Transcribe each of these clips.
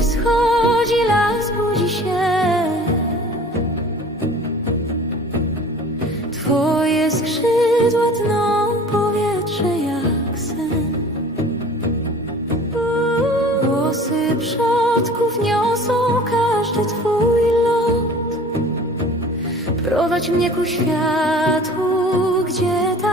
wschodzi, las budzi się. Twoje skrzydła tną powietrze jak sen. Głosy przodków niosą każdy twój lot. Prowadź mnie ku światłu, gdzie tajemnic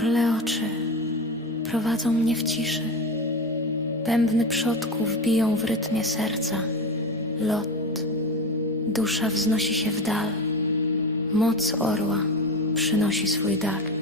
Orle oczy prowadzą mnie w ciszy. Bębny przodków biją w rytmie serca. Lot, dusza wznosi się w dal. Moc orła przynosi swój dar.